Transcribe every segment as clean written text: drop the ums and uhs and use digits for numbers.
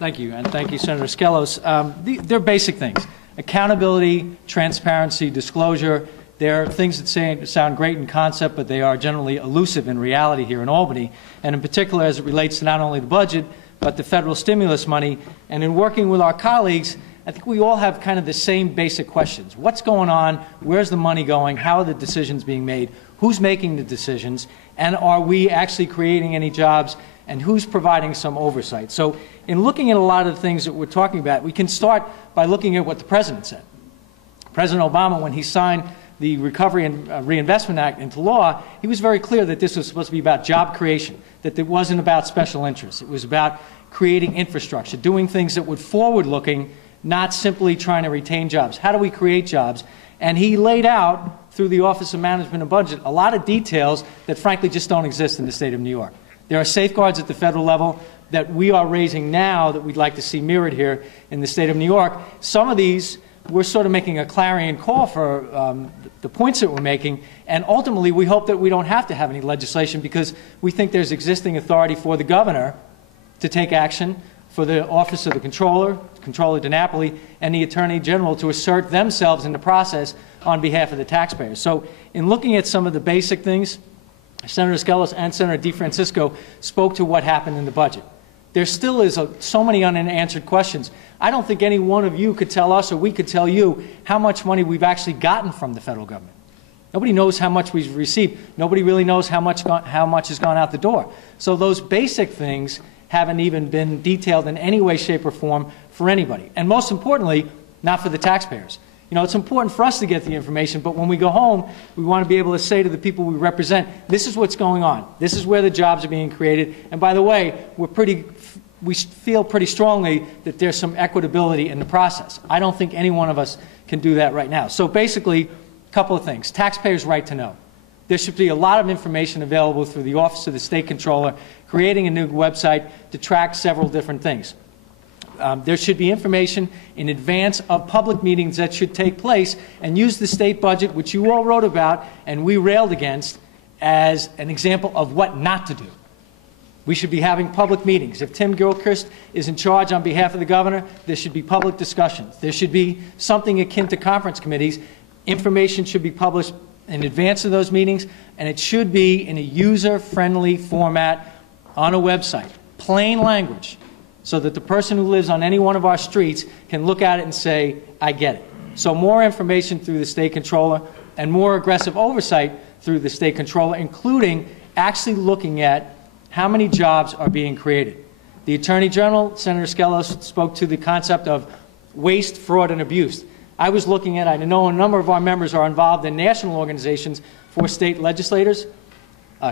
Thank you, and thank you, Senator Skelos. They're basic things. Accountability, transparency, disclosure. They're things that sound great in concept, but they are generally elusive in reality here in Albany, and in particular as it relates to not only the budget, but the federal stimulus money. And in working with our colleagues, I think we all have kind of the same basic questions. What's going on? Where's the money going? How are the decisions being made? Who's making the decisions? And are we actually creating any jobs? And who's providing some oversight? So in looking at a lot of the things that we're talking about, we can start by looking at what the President said. President Obama, when he signed the Recovery and Reinvestment Act into law, he was very clear that this was supposed to be about job creation, that it wasn't about special interests. It was about creating infrastructure, doing things that were forward-looking, not simply trying to retain jobs. How do we create jobs? And he laid out, through the Office of Management and Budget, a lot of details that frankly just don't exist in the state of New York. There are safeguards at the federal level that we are raising now that we'd like to see mirrored here in the state of New York. Some of these, we're sort of making a clarion call for the points that we're making, and ultimately we hope that we don't have to have any legislation because we think there's existing authority for the governor to take action, for the Office of the Controller, Controller DiNapoli, and the Attorney General to assert themselves in the process on behalf of the taxpayers. So in looking at some of the basic things, Senator Skelos and Senator DeFrancisco spoke to what happened in the budget. There still is so many unanswered questions. I don't think any one of you could tell us or we could tell you how much money we've actually gotten from the federal government. Nobody knows how much we've received. Nobody really knows how much has gone out the door. So those basic things haven't even been detailed in any way, shape, or form for anybody. And most importantly, not for the taxpayers. You know, it's important for us to get the information, but when we go home, we want to be able to say to the people we represent, this is what's going on. This is where the jobs are being created. And by the way, we feel pretty strongly that there's some equitability in the process. I don't think any one of us can do that right now. So basically, a couple of things. Taxpayers' right to know. There should be a lot of information available through the Office of the State Controller, creating a new website to track several different things. There should be information in advance of public meetings that should take place, and use the state budget, which you all wrote about and we railed against, as an example of what not to do. We should be having public meetings. If Tim Gilchrist is in charge on behalf of the governor, there should be public discussions. There should be something akin to conference committees. Information should be published in advance of those meetings, and it should be in a user-friendly format on a website, plain language, so that the person who lives on any one of our streets can look at it and say, I get it. So more information through the State Controller and more aggressive oversight through the State Controller, including actually looking at how many jobs are being created. The Attorney General, Senator Skelos, spoke to the concept of waste, fraud, and abuse. I was looking at, I know a number of our members are involved in national organizations for state legislators,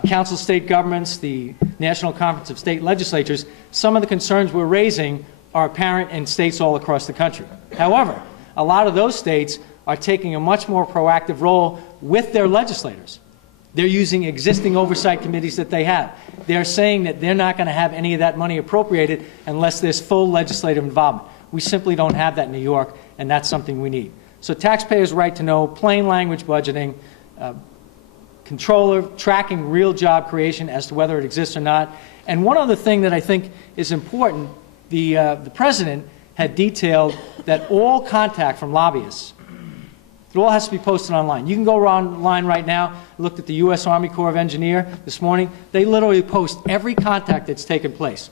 Council of State Governments, the National Conference of State Legislatures. Some of the concerns we're raising are apparent in states all across the country. However, a lot of those states are taking a much more proactive role with their legislators. They're using existing oversight committees that they have. They're saying that they're not going to have any of that money appropriated unless there's full legislative involvement. We simply don't have that in New York, and that's something we need. So taxpayers' right to know, plain language budgeting, controller tracking real job creation as to whether it exists or not. And one other thing that I think is important, the President had detailed that all contact from lobbyists, it all has to be posted online. You can go online right now. I looked at the U.S. Army Corps of Engineers this morning. They literally post every contact that's taken place,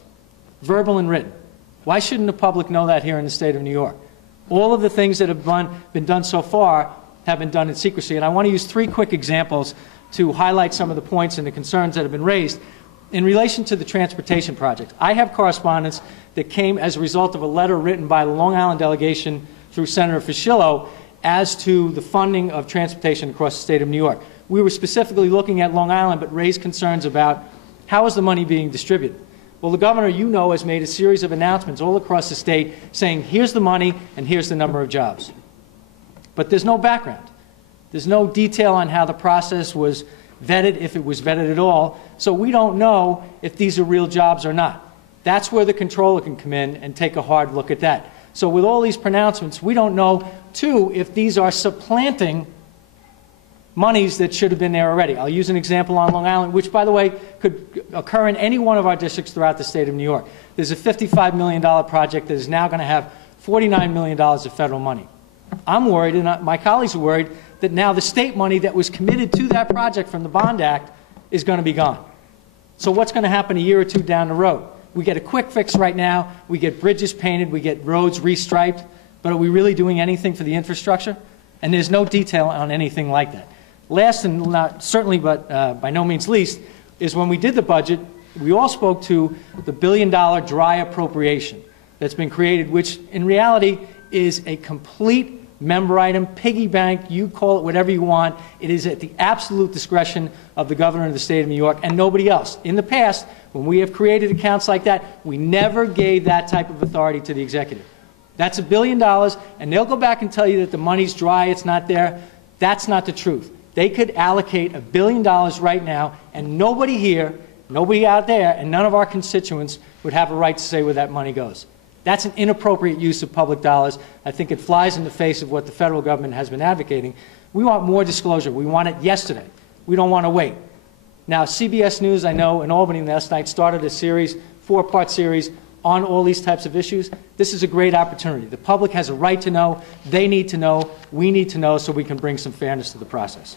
verbal and written. Why shouldn't the public know that here in the state of New York? All of the things that have been done so far have been done in secrecy. And I want to use 3 quick examples to highlight some of the points and the concerns that have been raised. In relation to the transportation project, I have correspondence that came as a result of a letter written by the Long Island delegation through Senator Fischillo as to the funding of transportation across the state of New York. We were specifically looking at Long Island, but raised concerns about how is the money being distributed. Well, the governor, you know, has made a series of announcements all across the state saying, here's the money and here's the number of jobs. But there's no background. There's no detail on how the process was vetted, if it was vetted at all. So we don't know if these are real jobs or not. That's where the controller can come in and take a hard look at that. So with all these pronouncements, we don't know, too, if these are supplanting monies that should have been there already. I'll use an example on Long Island, which, by the way, could occur in any one of our districts throughout the state of New York. There's a $55 million project that is now going to have $49 million of federal money. I'm worried, and my colleagues are worried, that now the state money that was committed to that project from the Bond Act is going to be gone. So what's going to happen a year or two down the road? We get a quick fix right now, we get bridges painted, we get roads restriped, but are we really doing anything for the infrastructure? And there's no detail on anything like that. Last and not certainly, but by no means least, is when we did the budget, we all spoke to the $1 billion dry appropriation that's been created, which in reality is a complete member item, piggy bank, you call it whatever you want. It is at the absolute discretion of the governor of the state of New York and nobody else. In the past, when we have created accounts like that, we never gave that type of authority to the executive. That's $1 billion, and they'll go back and tell you that the money's dry, it's not there. That's not the truth. They could allocate $1 billion right now, and nobody here, nobody out there, and none of our constituents would have a right to say where that money goes. That's an inappropriate use of public dollars. I think it flies in the face of what the federal government has been advocating. We want more disclosure. We want it yesterday. We don't want to wait. Now, CBS News, I know, in Albany last night started a series, 4-part series, on all these types of issues. This is a great opportunity. The public has a right to know. They need to know. We need to know so we can bring some fairness to the process.